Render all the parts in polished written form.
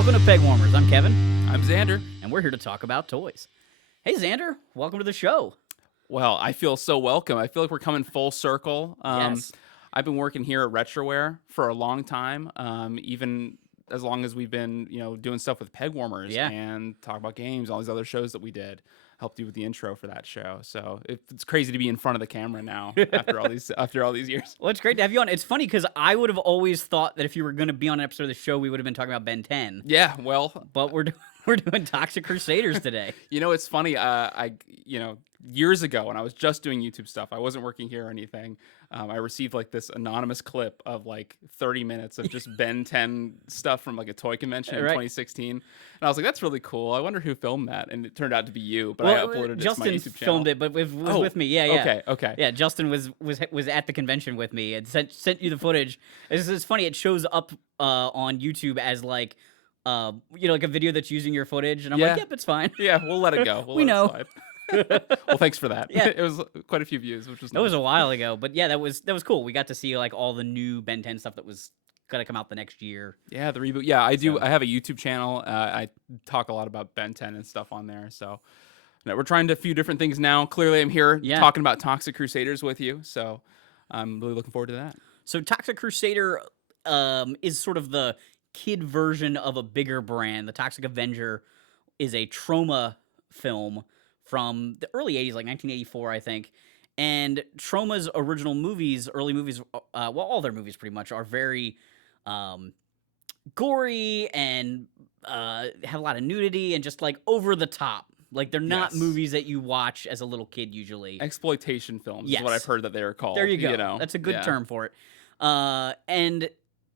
Welcome to Pegwarmers. I'm Kevin. I'm Xander. And we're here to talk about toys. Hey, Xander. Welcome to the show. Well, I feel so welcome. I feel like we're coming full circle. Yes. I've been working here at Retroware for a long time, even as long as we've been, doing stuff with Pegwarmers and talk about games, all these other shows that we did. Helped you with the intro for that show. So it's crazy to be in front of the camera now after all these years. Well, it's great to have you on. It's funny because I would have always thought that if you were going to be on an episode of the show, we would have been talking about Ben 10. Yeah, well, but we're doing Toxic Crusaders today. It's funny. Years ago when I was just doing YouTube stuff, I wasn't working here or anything. I received like this anonymous clip of like 30 minutes of just Ben 10 stuff from like a toy convention in 2016. And I was like, that's really cool. I wonder who filmed that. And it turned out to be you, but I uploaded it to my YouTube channel. Justin filmed it, but was with me. Yeah. Okay. Yeah, Justin was at the convention with me and sent you the footage. It's funny. It shows up on YouTube as like, like a video that's using your footage. And I'm like, yep, it's fine. Yeah, we'll let it go. We know. It slide. Well, thanks for that. Yeah. It was quite a few views, which was nice. That was a while ago, but yeah, that was cool. We got to see like all the new Ben 10 stuff that was gonna come out the next year. Yeah, the reboot. Yeah, I do. I have a YouTube channel. I talk a lot about Ben 10 and stuff on there. So we're trying a few different things now. Clearly, I'm here talking about Toxic Crusaders with you. So I'm really looking forward to that. So Toxic Crusader is sort of the kid version of a bigger brand. The Toxic Avenger is a trauma film from the early 80s, like 1984, I think. And Troma's original movies, early movies, all their movies pretty much, are very gory and have a lot of nudity and just like over the top. Like they're not movies that you watch as a little kid usually. Exploitation films is what I've heard that they are called. There you go. That's a good term for it. And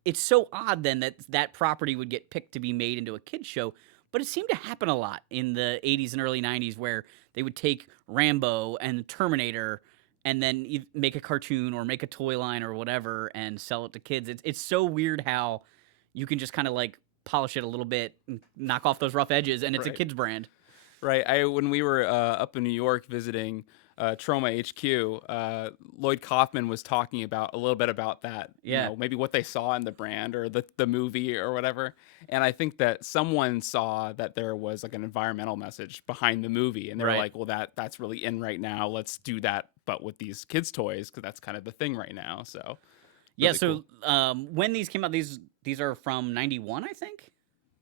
it's so odd then that property would get picked to be made into a kid's show. But it seemed to happen a lot in the 80s and early 90s where they would take Rambo and Terminator and then make a cartoon or make a toy line or whatever and sell it to kids. It's so weird how you can just kind of like polish it a little bit and knock off those rough edges, and it's a kid's brand. Right. When we were up in New York visiting Trauma HQ, Lloyd Kaufman was talking a little bit about that. Maybe what they saw in the brand or the movie or whatever. And I think that someone saw that there was like an environmental message behind the movie, and they were like, well, that's really in right now. Let's do that, but with these kids' toys, because that's kind of the thing right now. So really cool. When these came out, these are from 91, I think.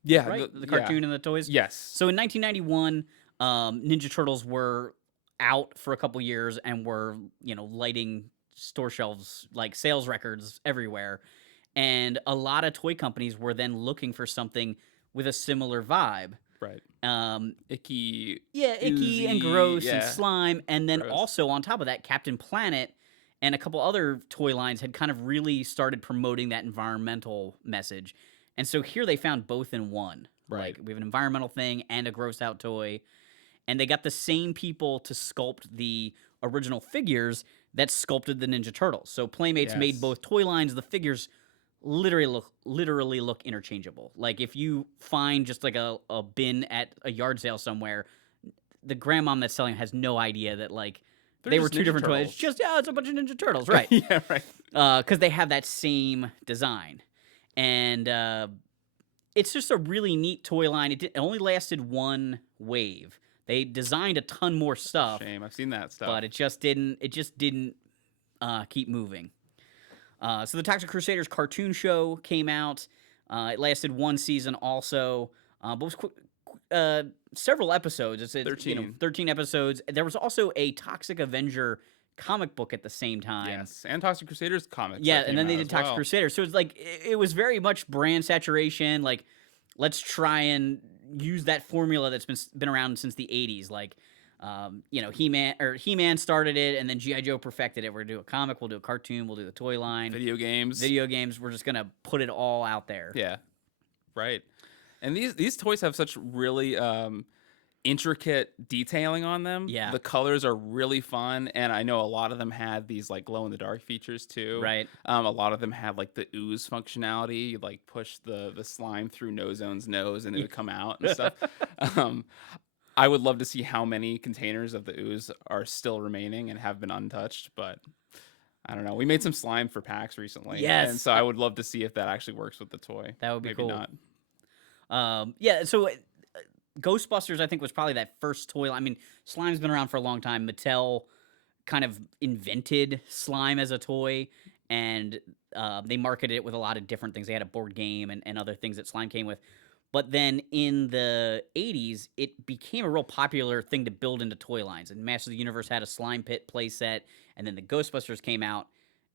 Yeah, right? The cartoon and the toys. Yes. So in 1991, Ninja Turtles were out for a couple years and were, lighting store shelves, like sales records everywhere. And a lot of toy companies were then looking for something with a similar vibe. Right. Icky. Yeah, icky and gross and yeah. slime. And then also on top of that, Captain Planet and a couple other toy lines had kind of really started promoting that environmental message. And so here they found both in one. Right. Like we have an environmental thing and a gross out toy. And they got the same people to sculpt the original figures that sculpted the Ninja Turtles. So Playmates made both toy lines. The figures literally look interchangeable. Like if you find just like a bin at a yard sale somewhere, the grandmom that's selling has no idea that like they were two different toys. It's just it's a bunch of Ninja Turtles, right? Yeah, right. Because they have that same design, and it's just a really neat toy line. It only lasted one wave. They designed a ton more stuff. Shame, I've seen that stuff, but it just didn't keep moving. So the Toxic Crusaders cartoon show came out. It lasted one season also, but was several episodes. It's 13. 13 episodes. There was also a Toxic Avenger comic book at the same time. Yes, and Toxic Crusaders comics. Yeah, and then they did Toxic Crusaders. So it's like it was very much brand saturation. Like, let's try and use that formula that's been around since the 80s. Like, He-Man started it, and then G.I. Joe perfected it. We're gonna do a comic, we'll do a cartoon, we'll do the toy line, video games. We're just gonna put it all out there. Yeah, right. And these toys have such really intricate detailing on them. Yeah, the colors are really fun, and I know a lot of them had these like glow in the dark features too. Right. A lot of them had like the ooze functionality. You like push the slime through Nozone's nose, and it would come out and stuff. I would love to see how many containers of the ooze are still remaining and have been untouched, but I don't know. We made some slime for PAX recently. Yes. And so I would love to see if that actually works with the toy. That would be Maybe cool. Not. Yeah, so Ghostbusters, I think, was probably that first toy line. I mean, slime's been around for a long time. Mattel kind of invented slime as a toy, and they marketed it with a lot of different things. They had a board game and other things that slime came with. But then in the 80s, it became a real popular thing to build into toy lines. And Masters of the Universe had a slime pit playset, and then the Ghostbusters came out,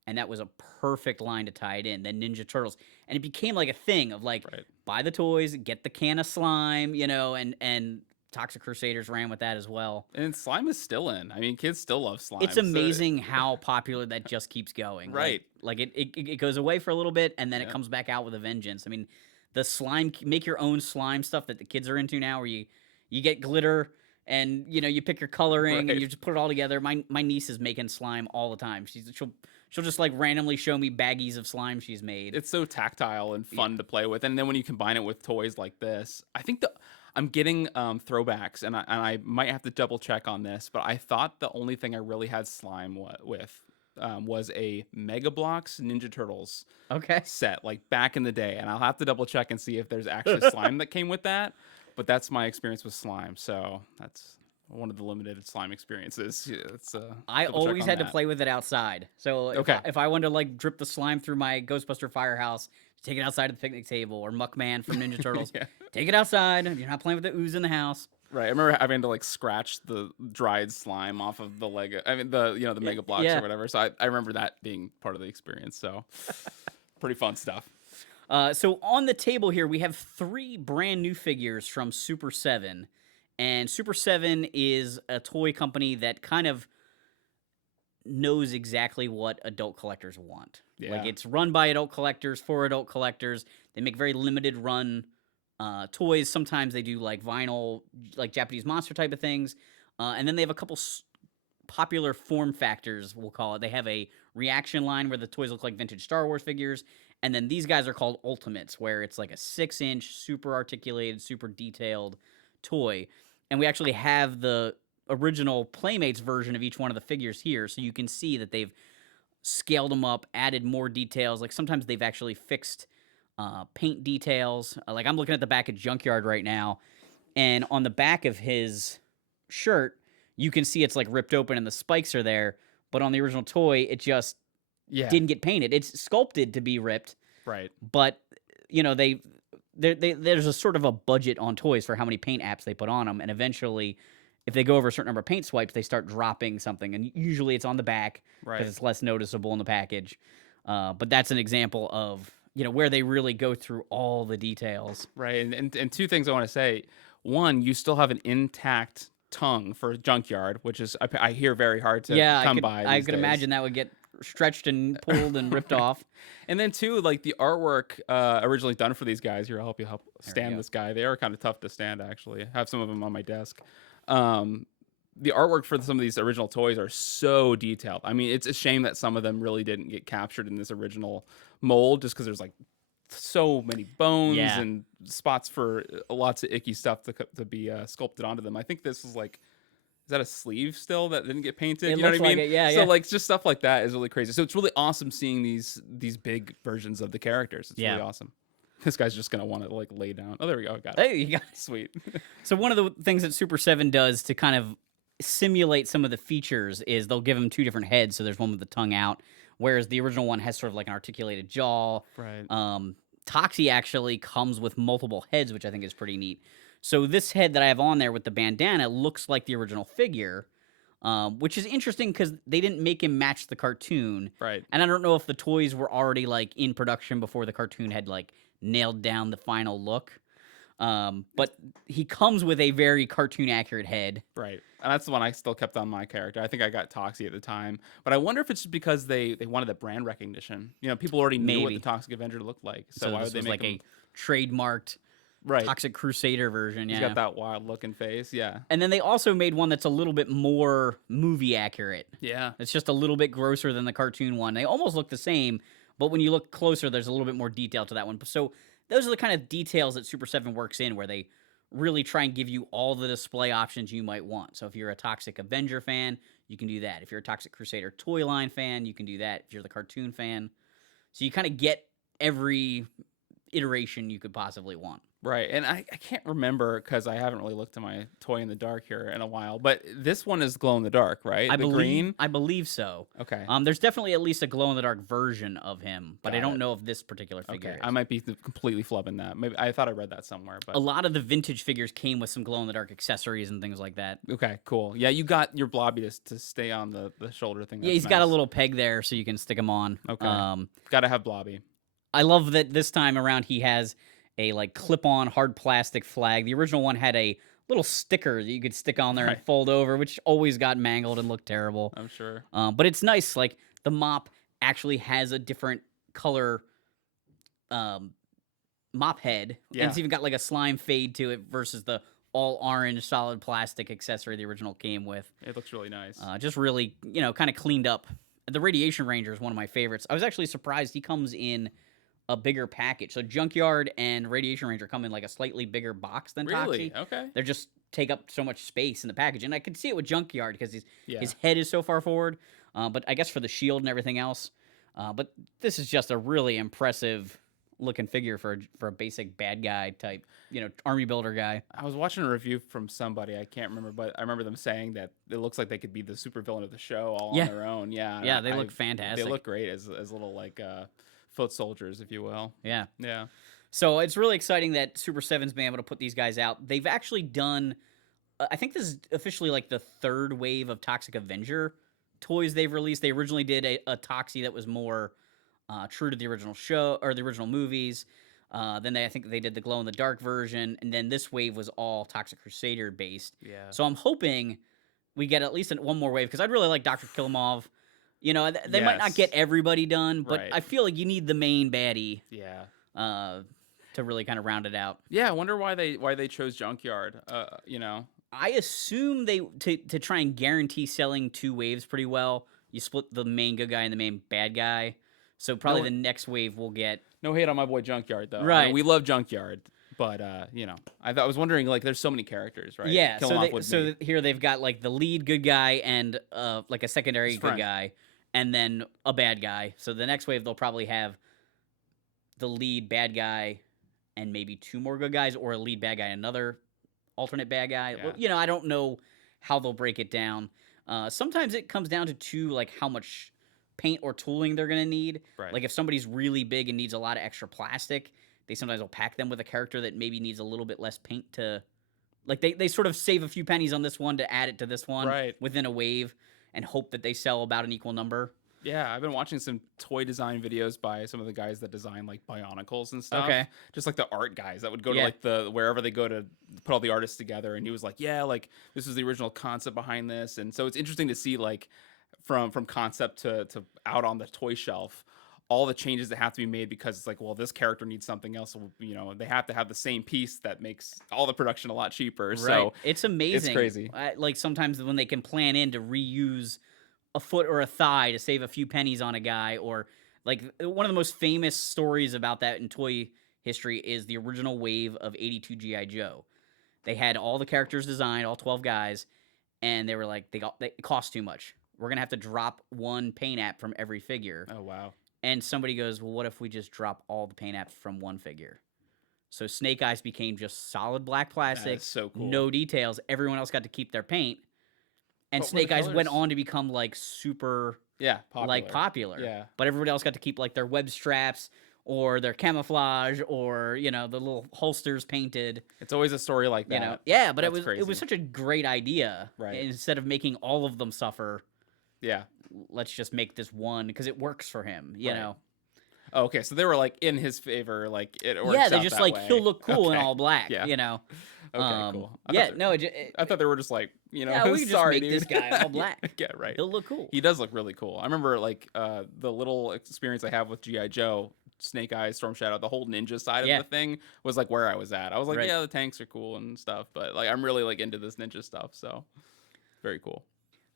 and that was a perfect line to tie it in. Then Ninja Turtles, and it became like a thing of like, Right. buy the toys, get the can of slime, and Toxic Crusaders ran with that as well. And slime is still in. I mean, kids still love slime. It's amazing how popular that just keeps going. Right. Like it goes away for a little bit, and then it comes back out with a vengeance. I mean, the slime, make your own slime stuff that the kids are into now, where you get glitter and you pick your coloring and you just put it all together. My niece is making slime all the time. She'll just like randomly show me baggies of slime she's made. It's so tactile and fun to play with, and then when you combine it with toys like this, I think I'm getting throwbacks, and I might have to double check on this, but I thought the only thing I really had slime with was a Mega Bloks Ninja Turtles set, like back in the day, and I'll have to double check and see if there's actually slime that came with that. But that's my experience with slime, so that's one of the limited slime experiences. Yeah, I always had to play with it outside. So if I wanted to like drip the slime through my Ghostbuster firehouse, take it outside of the picnic table, or Muckman from Ninja Turtles, take it outside. You're not playing with the ooze in the house. Right. I remember having to like scratch the dried slime off of the Lego. I mean, the Mega Bloks or whatever. So I remember that being part of the experience. So pretty fun stuff. So on the table here, we have 3 brand new figures from Super 7. And Super 7 is a toy company that kind of knows exactly what adult collectors want. Yeah. Like, it's run by adult collectors for adult collectors. They make very limited run toys. Sometimes they do like vinyl, like Japanese monster type of things. And then they have a couple popular form factors, we'll call it. They have a reaction line where the toys look like vintage Star Wars figures. And then these guys are called Ultimates, where it's like a 6-inch, super articulated, super detailed toy. And we actually have the original Playmates version of each one of the figures here, so you can see that they've scaled them up, added more details. Like, sometimes they've actually fixed paint details. Like, I'm looking at the back of Junkyard right now, and on the back of his shirt, you can see it's like ripped open and the spikes are there, but on the original toy, it just didn't get painted. It's sculpted to be ripped. Right. But, there's a sort of a budget on toys for how many paint apps they put on them, and eventually, if they go over a certain number of paint swipes, they start dropping something, and usually it's on the back because it's less noticeable in the package. But that's an example of where they really go through all the details. Right, and 2 things I want to say. One, you still have an intact tongue for Junkyard, which is I hear very hard to come by. I could imagine that would get stretched and pulled and ripped off. And then 2, like the artwork originally done for these guys. Here, I'll help you stand this guy. They are kind of tough to stand, actually. I have some of them on my desk. The artwork for some of these original toys are so detailed. I mean, it's a shame that some of them really didn't get captured in this original mold, just because there's like so many bones and spots for lots of icky stuff to be sculpted onto them. I think this was like, is that a sleeve still that didn't get painted? You know what I mean? So like just stuff like that is really crazy. So it's really awesome seeing these big versions of the characters. It's really awesome. This guy's just gonna want to like lay down. Oh, there we go. Got it. Hey, you got it. Sweet. So one of the things that Super 7 does to kind of simulate some of the features is they'll give them 2 different heads. So there's one with the tongue out, whereas the original one has sort of like an articulated jaw. Right. Toxie actually comes with multiple heads, which I think is pretty neat. So this head that I have on there with the bandana looks like the original figure, which is interesting because they didn't make him match the cartoon. Right. And I don't know if the toys were already like in production before the cartoon had like nailed down the final look. But he comes with a very cartoon accurate head. Right. And that's the one I still kept on my character. I think I got Toxie at the time. But I wonder if it's just because they wanted the brand recognition. People already knew what the Toxic Avenger looked like. So why would they make a trademarked Toxic Crusader version? He's got that wild looking face. Yeah. And then they also made one that's a little bit more movie accurate. Yeah. It's just a little bit grosser than the cartoon one. They almost look the same, but when you look closer, there's a little bit more detail to that one. So those are the kind of details that Super 7 works in, where they really try and give you all the display options you might want. So if you're a Toxic Avenger fan, you can do that. If you're a Toxic Crusader toy line fan, you can do that. If you're the cartoon fan. So you kind of get every iteration you could possibly want. Right, and I can't remember because I haven't really looked at my toy in the dark here in a while, but this one is glow in the dark, right? The green? I believe so. Okay, There's definitely at least a glow in the dark version of him, but I got don't it. know if this particular figure Okay, I is. might be completely flubbing that. Maybe I thought I read that somewhere, A but lot of the vintage figures came with some glow in the dark accessories and things like that. okay, cool. Yeah, you got your blobby to stay on the shoulder thing. Yeah, That's he's got a nice. little peg there so you can stick him on. Okay, gotta have blobby. I love that this time around he has a like clip-on hard plastic flag. The original one had a little sticker that you could stick on there and Right, fold over, which always got mangled and looked terrible. I'm sure. But it's nice. Like the mop actually has a different color um, mop head, and Yeah, it's even got like a slime fade to it versus the all orange solid plastic accessory the original came with. it looks really nice. Just really, kind of cleaned up. The Radiation Ranger is one of my favorites. I was actually surprised he comes in a bigger package. So Junkyard and Radiation Ranger come in like a slightly bigger box than Really? Toxie. Okay. They're just take up so much space in the package, and I could see it with Junkyard because Yeah. his head is so far forward. But I guess for the shield and everything else. But this is just a really impressive looking figure for a basic bad guy type, army builder guy. I was watching a review from somebody, I can't remember, but I remember them saying that it looks like they could be the supervillain of the show all Yeah. on their own. Yeah. Yeah, they look fantastic. They look great as little like foot soldiers, if you will. Yeah. Yeah. So it's really exciting that Super 7's been able to put these guys out. They've actually done, I think this is officially like the third wave of Toxic Avenger toys they've released. They originally did a Toxie that was more true to the original show or the original movies. Then I think they did the glow in the dark version, and then this wave was all Toxic Crusader based. Yeah. So I'm hoping we get at least one more wave because I'd really like Dr. Killimov. They might not get Yes. everybody done, but Right. I feel like you need the main baddie Yeah. to really kind of round it out. Yeah, I wonder why they chose Junkyard. You know. I assume they to try and guarantee selling two waves pretty well. You split the main good guy and the main bad guy. So probably No, the next wave will get no hate on my boy Junkyard though. I Right. mean, we love Junkyard, but I was wondering like there's so many characters, right? Yeah, Kill so 'em off would be- here they've got like the lead good guy and like a secondary His good friend. guy, and then a bad guy. So the next wave they'll probably have the lead bad guy and maybe two more good guys, or a lead bad guy and another alternate bad guy. Yeah. Well, I don't know how they'll break it down. Sometimes it comes down to like how much paint or tooling they're gonna need. Right. Like if somebody's really big and needs a lot of extra plastic, they sometimes will pack them with a character that maybe needs a little bit less paint to. Like they sort of save a few pennies on this one to add it to this one Right. within a wave and hope that they sell about an equal number. Yeah, I've been watching some toy design videos by some of the guys that design like Bionicles and stuff. Okay. Just like the art guys that would go Yeah. to like the wherever they go to put all the artists together, and he was like, "Yeah, like this is the original concept behind this," and so it's interesting to see like from concept to out on the toy shelf all the changes that have to be made because it's like, well, this character needs something else. So, they have to have the same piece that makes all the production a lot cheaper. So It's amazing. it's crazy. Like sometimes when they can plan in to reuse a foot or a thigh to save a few pennies on a guy, or like one of the most famous stories about that in toy history is the original wave of 82 GI Joe. They had all the characters designed, all 12 guys, and they were like, it cost too much. We're gonna have to drop one paint app from every figure. Oh wow. And somebody goes, well, what if we just drop all the paint apps from one figure? So Snake Eyes became just solid black plastic, is so cool. no details. Everyone else got to keep their paint. And But were Snake the Eyes went colors- on to become like super Yeah, popular. Yeah. But everybody else got to keep like their web straps or their camouflage or, the little holsters painted. It's always a story like that. Yeah, but it That's was crazy. such a great idea. Right. Instead of making all of them suffer, Yeah. let's just make this one because it works for him, you Right. know. Oh, okay, so they were like in his favor, like it works Yeah, they out just that like way. he'll look cool in Okay. all black, Yeah. you know. Okay, cool. Yeah, I thought they were just like, yeah, we could just sorry, make dude. this guy all black. Yeah, right. He'll look cool. He does look really cool. I remember like the little experience I have with GI Joe, Snake Eyes, Storm Shadow, the whole ninja side Yeah. of the thing was like where I was at. I was like, Right. yeah, the tanks are cool and stuff, but like I'm really like into this ninja stuff, so very cool.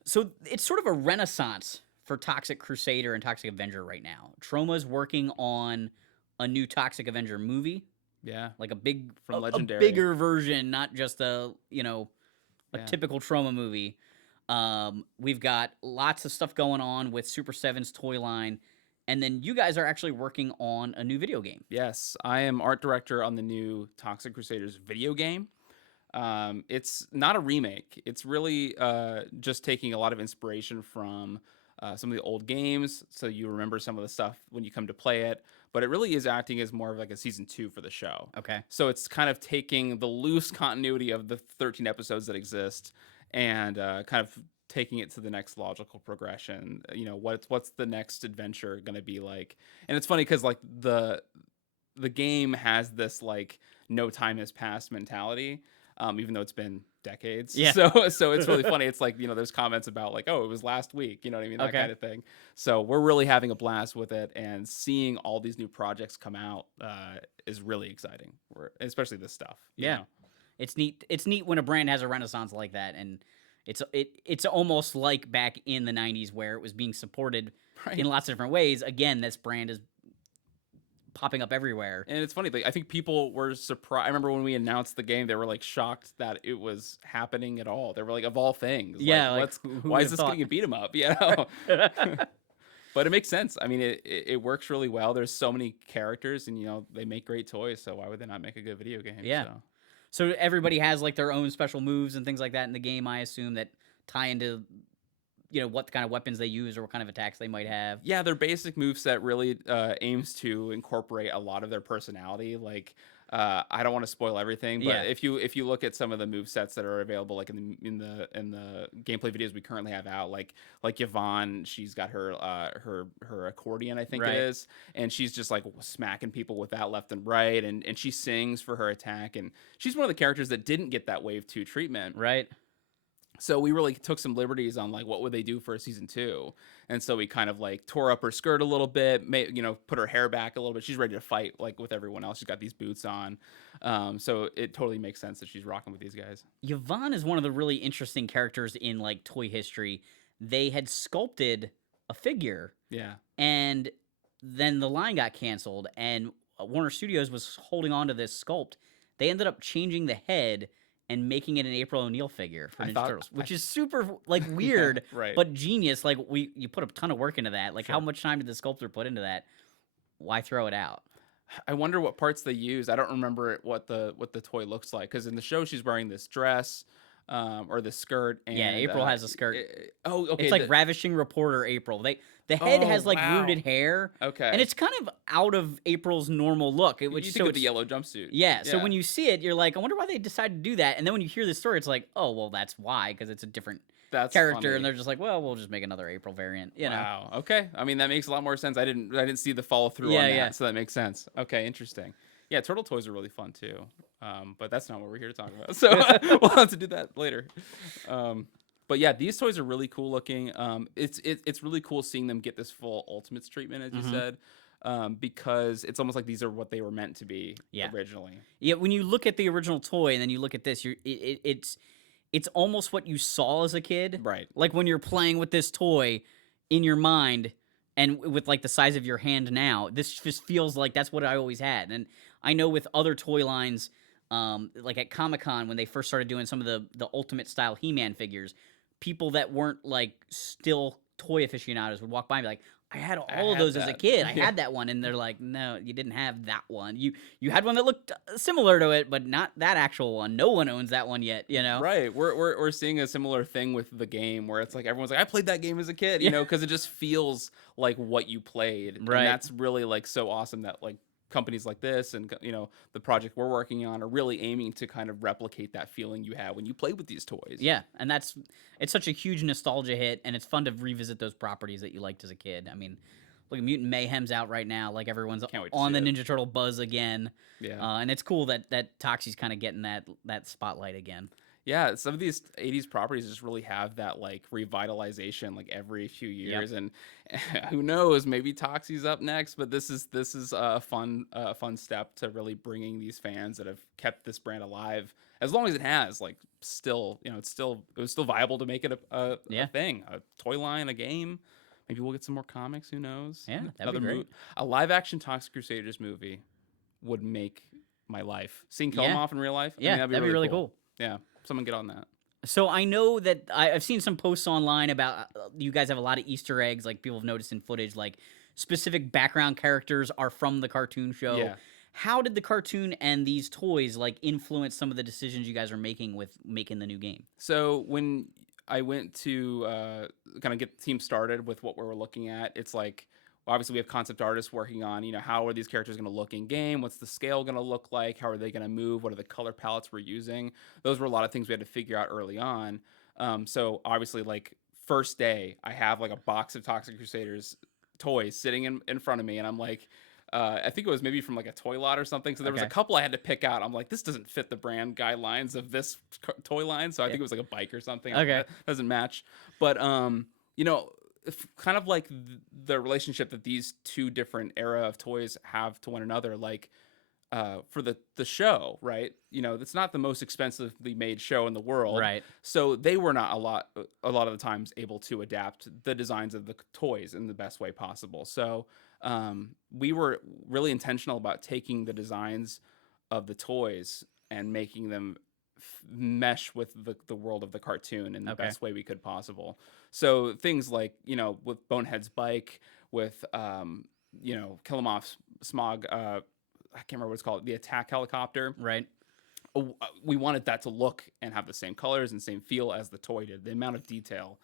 So it's sort of a renaissance for Toxic Crusader and Toxic Avenger right now. Troma's working on a new Toxic Avenger movie, Yeah. like a big From a Legendary. bigger version, not just a Yeah. typical Troma movie. We've got lots of stuff going on with Super 7's toy line. And then you guys are actually working on a new video game. Yes, I am art director on the new Toxic Crusaders video game. It's not a remake. It's really just taking a lot of inspiration from some of the old games, so you remember some of the stuff when you come to play it. But it really is acting as more of like a season 2 for the show. Okay. So it's kind of taking the loose continuity of the 13 episodes that exist and kind of taking it to the next logical progression. You know, what's the next adventure going to be like? And it's funny because like the game has this like no time has passed mentality, even though it's been decades. Yeah. So it's really funny. It's like, you know, there's comments about like, oh, it was last week, you know what I mean? That kind of thing. So we're really having a blast with it, and seeing all these new projects come out is really exciting. Especially this stuff. You know? It's neat. It's neat when a brand has a renaissance like that, and it's almost like back in the 90s where it was being supported in lots of different ways. Again, this brand is popping up everywhere. And it's funny, like, I think people were surprised. I remember when we announced the game, they were like shocked that it was happening at all. They were like, of all things. Yeah, like, why is this getting a beat 'em up? You know? But it makes sense. I mean, it works really well. There's so many characters, and you know, they make great toys, so why would they not make a good video game? Yeah. So everybody has like their own special moves and things like that in the game, I assume, that tie into, you know, what kind of weapons they use or what kind of attacks they might have. Yeah, their basic moveset really aims to incorporate a lot of their personality. Like, I don't want to spoil everything, but if you look at some of the movesets that are available, like in the gameplay videos we currently have out, like Yvonne, she's got her accordion, I think it is, and she's just like smacking people with that left and right, and she sings for her attack, and she's one of the characters that didn't get that Wave 2 treatment. Right. So we really took some liberties on like what would they do for a season 2, and so we kind of like tore up her skirt a little bit, put her hair back a little bit. She's ready to fight like with everyone else. She's got these boots on, so it totally makes sense that she's rocking with these guys. Yvonne is one of the really interesting characters in like toy history. They had sculpted a figure, and then the line got canceled, and Warner Studios was holding on to this sculpt. They ended up changing the head and making it an April O'Neil figure for Ninja Turtles, which is super like weird, but genius. Like you put a ton of work into that. Like how much time did the sculptor put into that? Why throw it out? I wonder what parts they use. I don't remember what the toy looks like, because in the show she's wearing this dress. Or the skirt. And, April has a skirt. Okay. It's like Ravishing Reporter April. The head has like rooted hair. Okay. And it's kind of out of April's normal look. You think of the yellow jumpsuit. Yeah. So when you see it, you're like, I wonder why they decided to do that. And then when you hear the story, it's like, oh, well, that's why, because it's a different character, funny. And they're just like, well, we'll just make another April variant. You know? Wow. Okay. I mean, that makes a lot more sense. I didn't see the follow through on that, so that makes sense. Okay, interesting. Yeah, turtle toys are really fun too, but that's not what we're here to talk about. So we'll have to do that later. But yeah, these toys are really cool looking. It's really cool seeing them get this full Ultimates treatment, as you said, because it's almost like these are what they were meant to be originally. Yeah, when you look at the original toy and then you look at this, it's almost what you saw as a kid. Right. Like when you're playing with this toy in your mind and with like the size of your hand now, this just feels like that's what I always had. And I know with other toy lines, like at Comic-Con when they first started doing some of the Ultimate style He-Man figures, people that weren't like still toy aficionados would walk by and be like, I had all of those as a kid. I had that one. And they're like, no, you didn't have that one. You had one that looked similar to it, but not that actual one. No one owns that one yet, you know? Right. We're seeing a similar thing with the game where it's like everyone's like, I played that game as a kid, you know, because it just feels like what you played. Right. And that's really like so awesome that like companies like this and, you know, the project we're working on are really aiming to kind of replicate that feeling you had when you played with these toys. Yeah, and it's such a huge nostalgia hit, and it's fun to revisit those properties that you liked as a kid. I mean, look, Mutant Mayhem's out right now. Like everyone's on the Ninja Turtle buzz again. Yeah, and it's cool that Toxie's kind of getting that spotlight again. Yeah, some of these 80s properties just really have that like revitalization like every few years, and who knows, maybe Toxie's up next, but this is a fun step to really bringing these fans that have kept this brand alive as long as it has, like still, you know, it was still viable to make it a thing, a toy line, a game. Maybe we'll get some more comics, who knows? Yeah, that'd be great. A live action Toxic Crusaders movie would make my life. Seeing kill them off in real life, I mean, that'd be really cool. Yeah. Someone get on that. So I know that I've seen some posts online about you guys have a lot of Easter eggs, like people have noticed in footage, like specific background characters are from the cartoon show. Yeah. How did the cartoon and these toys like influence some of the decisions you guys are making with making the new game? So when I went to kind of get the team started with what we were looking at, it's like, obviously we have concept artists working on, how are these characters going to look in game? What's the scale going to look like? How are they going to move? What are the color palettes we're using? Those were a lot of things we had to figure out early on. So obviously, like, first day, I have like a box of Toxic Crusaders toys sitting in front of me, and I'm like, I think it was maybe from like a toy lot or something. So there was a couple I had to pick out. I'm like, this doesn't fit the brand guidelines of this toy line. So I think it was like a bike or something. Okay. That doesn't match. But, kind of like the relationship that these two different era of toys have to one another, like, for the show, right? It's not the most expensively made show in the world. Right. So they were not a lot of the times able to adapt the designs of the toys in the best way possible. So we were really intentional about taking the designs of the toys and making them mesh with the world of the cartoon in the best way we could possible. So things like, with Bonehead's bike, with, Killamoff's Smog, I can't remember what it's called, the attack helicopter. Right. We wanted that to look and have the same colors and same feel as the toy did, the amount of detail.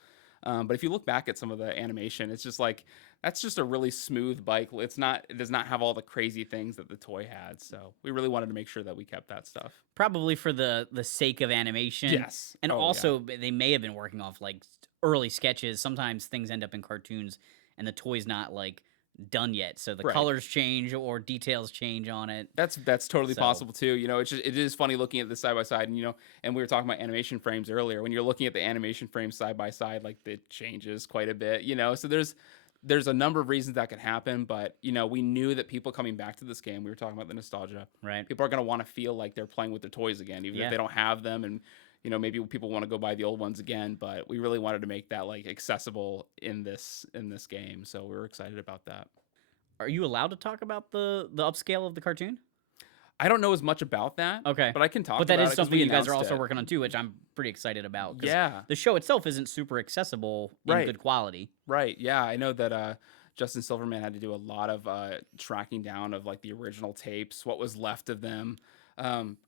But if you look back at some of the animation, it's just like, that's just a really smooth bike. It does not have all the crazy things that the toy had. So we really wanted to make sure that we kept that stuff. Probably for the sake of animation. Yes. And also they may have been working off like early sketches. Sometimes things end up in cartoons and the toy's not like done yet, so the colors change or details change on it. That's totally possible too. It is funny looking at this side by side, and we were talking about animation frames earlier. When you're looking at the animation frames side by side, like, it changes quite a bit, so there's a number of reasons that could happen. But we knew that people coming back to this game, we were talking about the nostalgia, right? People are going to want to feel like they're playing with their toys again, even if they don't have them, and maybe people want to go buy the old ones again. But we really wanted to make that like accessible in this game, so we were excited about that. Are you allowed to talk about the upscale of the cartoon? I don't know as much about that. Okay. But I can talk about it. But that is something you guys are also working on too, which I'm pretty excited about. Yeah. The show itself isn't super accessible in good quality. Right. Yeah. I know that Justin Silverman had to do a lot of tracking down of like the original tapes, what was left of them.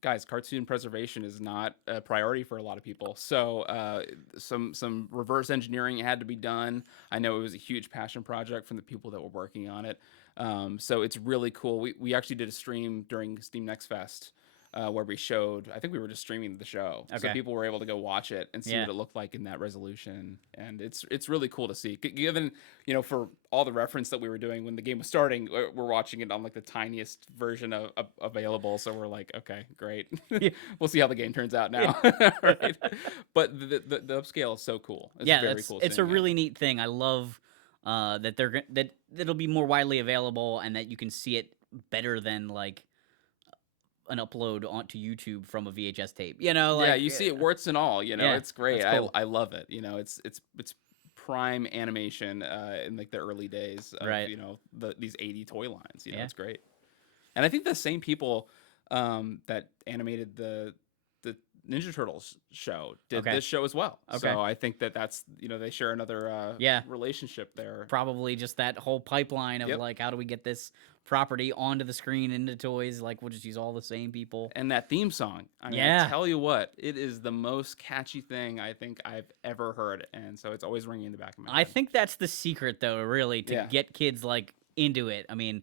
Guys, cartoon preservation is not a priority for a lot of people. So some reverse engineering had to be done. I know it was a huge passion project from the people that were working on it. So it's really cool. We actually did a stream during Steam Next Fest where we showed, I think we were just streaming the show. So people were able to go watch it and see what it looked like in that resolution. And it's really cool to see. Given, for all the reference that we were doing when the game was starting, we're watching it on like the tiniest version of available. So we're like, okay, great. We'll see how the game turns out now. Right? But the upscale is so cool. It's very cool. It's a really neat thing. I love that it'll be more widely available and that you can see it better than like an upload onto YouTube from a VHS tape. You see it warts and all. It's great. Cool. I love it. It's prime animation in like the early days of these 80 toy lines. It's great. And I think the same people that animated the Ninja Turtles show did this show as well. So I think that's they share another relationship there. Probably just that whole pipeline of like, how do we get this property onto the screen, into toys? Like, we'll just use all the same people. And that theme song, I tell you what, it is the most catchy thing I think I've ever heard, and so it's always ringing in the back of my head. I think that's the secret, though, really, to get kids like into it. I mean,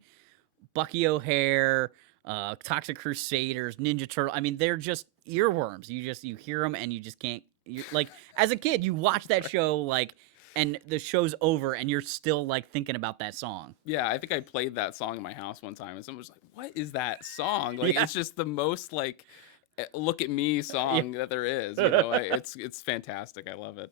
Bucky O'Hare, Toxic Crusaders, Ninja Turtle. I mean, they're just earworms. You hear them and you just can't. Like, as a kid, you watch that show like, and the show's over and you're still like thinking about that song. Yeah, I think I played that song in my house one time and someone was like, "What is that song?" Like, it's just the most like, look at me song that there is. It's fantastic. I love it.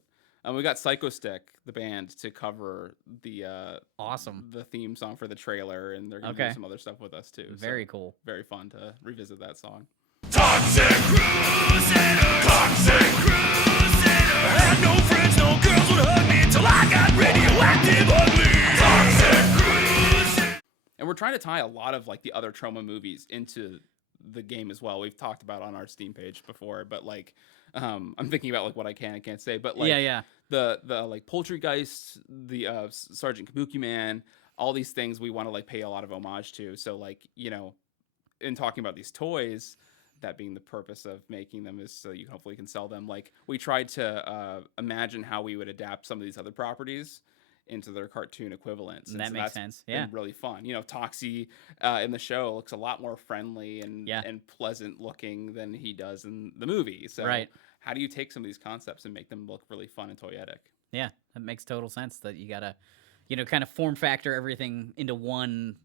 We got Psycho Stick, the band, to cover the the theme song for the trailer, and they're gonna do some other stuff with us too. Very cool. Very fun to revisit that song. Toxic Crusaders, Toxic Crusaders. I had no friends, no girls would hug me till I got radioactive ugly. Toxic Crusaders. And we're trying to tie a lot of like the other Troma movies into the game as well. We've talked about on our Steam page before, but like I'm thinking about like what I can and can't say, but like the like Poultrygeist, the Sergeant Kabuki Man, all these things we want to like pay a lot of homage to. So like, you know, in talking about these toys, that being the purpose of making them is so you hopefully can sell them. Like we tried to imagine how we would adapt some of these other properties into their cartoon equivalents. And That so makes that's sense. been Yeah. really fun. You know, Toxie in the show looks a lot more friendly and pleasant looking than he does in the movie. So Right. how do you take some of these concepts and make them look really fun and toyetic? Yeah, that makes total sense that you gotta, kind of form factor everything into one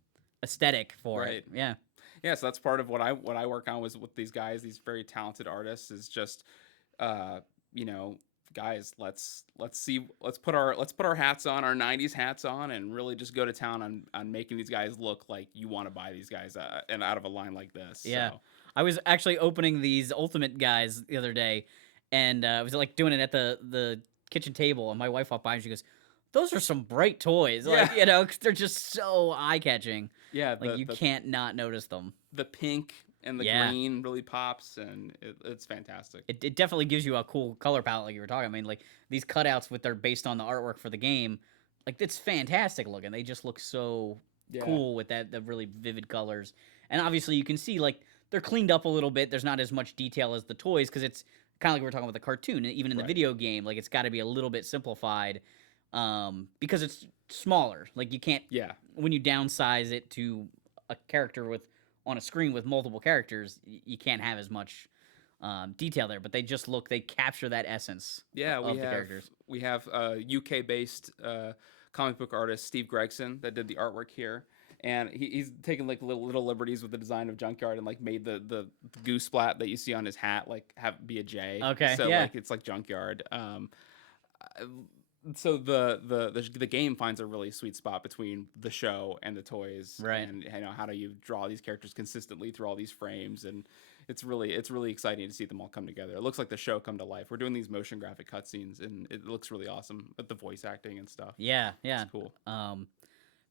aesthetic for it. Yeah. Yeah, so that's part of what I work on was with these guys, these very talented artists, is just you know, guys, let's put our hats on, our 90s hats on, and really just go to town on making these guys look like you want to buy these guys and out of a line like this. Yeah. So. I was actually opening these Ultimate guys the other day, and I was like doing it at the kitchen table, and my wife walked by and she goes, "Those are some bright toys." Yeah. Like, 'cause they're just so eye-catching. Yeah, Like you can't not notice them. The pink and the green really pops, and it's fantastic. It definitely gives you a cool color palette, like you were talking. I mean, like these cutouts they're based on the artwork for the game, like it's fantastic looking. They just look so cool with the really vivid colors, and obviously you can see like they're cleaned up a little bit. There's not as much detail as the toys because it's kind of like we were talking about the cartoon. Even in the video game, like it's got to be a little bit simplified because it's smaller. Like you can't when you downsize it to a character on a screen with multiple characters, you can't have as much detail there, but they capture that essence of the characters. We have UK based comic book artist Steve Gregson that did the artwork here, and he's taken like little liberties with the design of Junkyard and like made the goose splat that you see on his hat like be a J. Okay, so like it's like Junkyard. So the game finds a really sweet spot between the show and the toys, right? And how do you draw these characters consistently through all these frames, and it's really exciting to see them all come together. It looks like the show come to life. We're doing these motion graphic cutscenes, and it looks really awesome with the voice acting and stuff. Yeah, it's cool.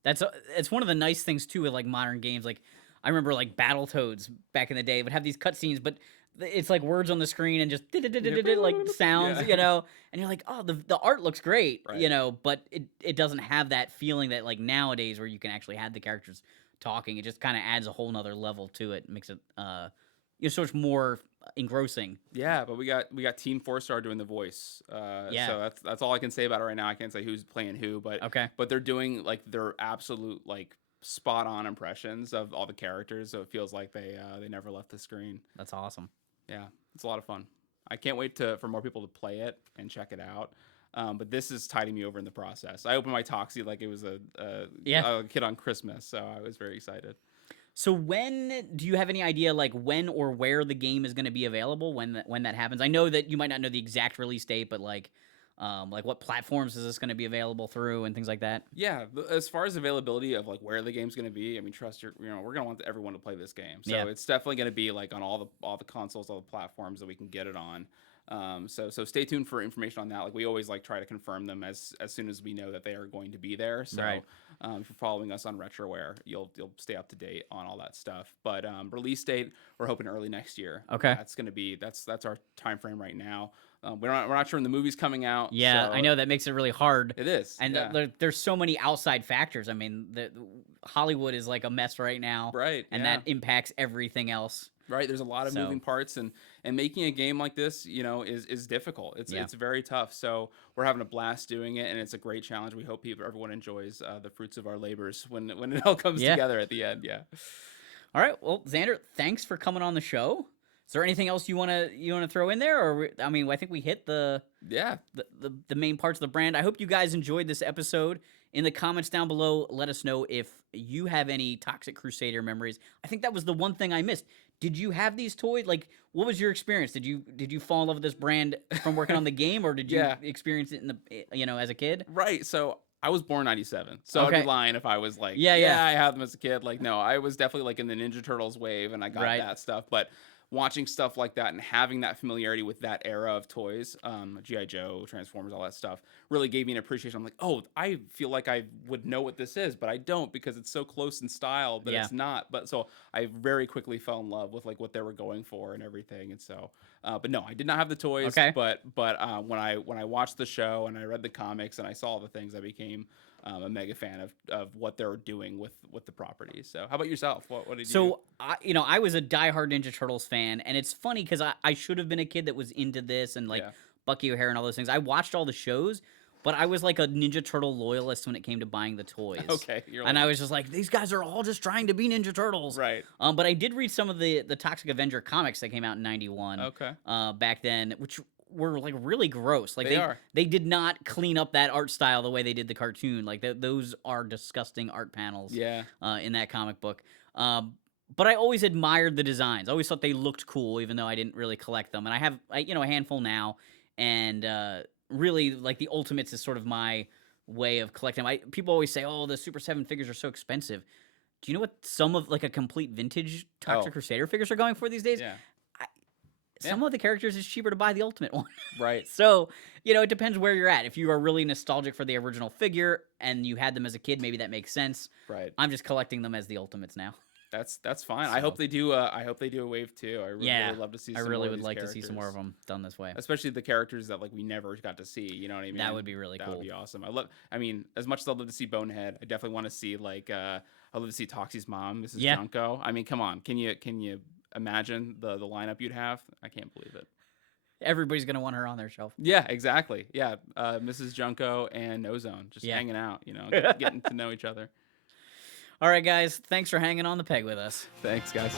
It's one of the nice things too with like modern games. Like I remember like Battletoads back in the day would have these cutscenes, but it's like words on the screen and just like sounds, and you're like, oh, the art looks great, but it doesn't have that feeling that like nowadays where you can actually have the characters talking. It just kind of adds a whole nother level to it, makes it so much more engrossing. Yeah, but we got Team 4-Star doing the voice. So that's all I can say about it right now. I can't say who's playing who, but they're doing like their absolute like spot on impressions of all the characters, so it feels like they never left the screen. That's awesome. Yeah, it's a lot of fun. I can't wait for more people to play it and check it out. But this is tiding me over in the process. I opened my Toxie like it was a kid on Christmas, so I was very excited. So do you have any idea like when or where the game is going to be available when that happens? I know that you might not know the exact release date, but like what platforms is this going to be available through and things like that? Yeah, as far as availability of like where the game's going to be, I mean, we're going to want everyone to play this game. So it's definitely going to be like on all the consoles, all the platforms that we can get it on. So stay tuned for information on that. Like we always like try to confirm them as soon as we know that they are going to be there. So if you're following us on Retroware, you'll stay up to date on all that stuff. But release date, we're hoping early next year. Okay, that's our time frame right now. We're not sure when the movie's coming out. Yeah, so I know that makes it really hard. It is, and there's so many outside factors. I mean, Hollywood is like a mess right now, right? And that impacts everything else. Right, there's a lot of moving parts, and making a game like this, is difficult. It's very tough. So we're having a blast doing it, and it's a great challenge. We hope everyone enjoys the fruits of our labors when it all comes together at the end. Yeah. All right. Well, Xander, thanks for coming on the show. Is there anything else you want to throw in there, or I think we hit the main parts of the brand. I hope you guys enjoyed this episode. In the comments down below, let us know if you have any Toxic Crusader memories. I think that was the one thing I missed. Did you have these toys? Like, what was your experience? Did you fall in love with this brand from working on the game, or did you experience it in the as a kid? Right. So I was born 97, so I'd be lying if I was like, I had them as a kid. Like, no, I was definitely like in the Ninja Turtles wave, and I got that stuff. But watching stuff like that and having that familiarity with that era of toys, G.I. Joe, Transformers, all that stuff, really gave me an appreciation. I'm like, oh, I feel like I would know what this is, but I don't because it's so close in style, but it's not. But so I very quickly fell in love with like what they were going for and everything. And so, but no, I did not have the toys. But when I watched the show and I read the comics and I saw all the things, I became a mega fan of what they're doing with the property. So how about yourself? What did you? So I was a diehard Ninja Turtles fan, and it's funny because I should have been a kid that was into this and like Bucky O'Hare and all those things. I watched all the shows, but I was like a Ninja Turtle loyalist when it came to buying the toys. Okay, and I was just like, these guys are all just trying to be Ninja Turtles, right? But I did read some of the Toxic Avenger comics that came out in '91. Okay, back then, which were like really gross. Like they they did not clean up that art style the way they did the cartoon. Like those are disgusting art panels. Yeah. In that comic book. But I always admired the designs. I always thought they looked cool, even though I didn't really collect them. And I have a handful now, and really like the Ultimates is sort of my way of collecting. People always say, "Oh, the Super 7 figures are so expensive." Do you know what some of like a complete vintage Toxic Crusader figures are going for these days? Yeah. Some of the characters is cheaper to buy the Ultimate one. Right. So, it depends where you're at. If you are really nostalgic for the original figure and you had them as a kid, maybe that makes sense. Right. I'm just collecting them as the Ultimates now. That's fine. So, I hope they do a wave 2. I really love to see some more of these to see some more of them done this way. Especially the characters that like we never got to see, you know what I mean? That would be really cool. That would be awesome. I mean, as much as I'd love to see Bonehead, I definitely want to see like I'd love to see Toxie's mom, Mrs. Junko. I mean, come on. Can you imagine the lineup you'd have? I can't believe it. Everybody's going to want her on their shelf. Yeah, exactly. Yeah, Mrs. Junko and Ozone just hanging out, getting to know each other. All right, guys. Thanks for hanging on the peg with us. Thanks, guys.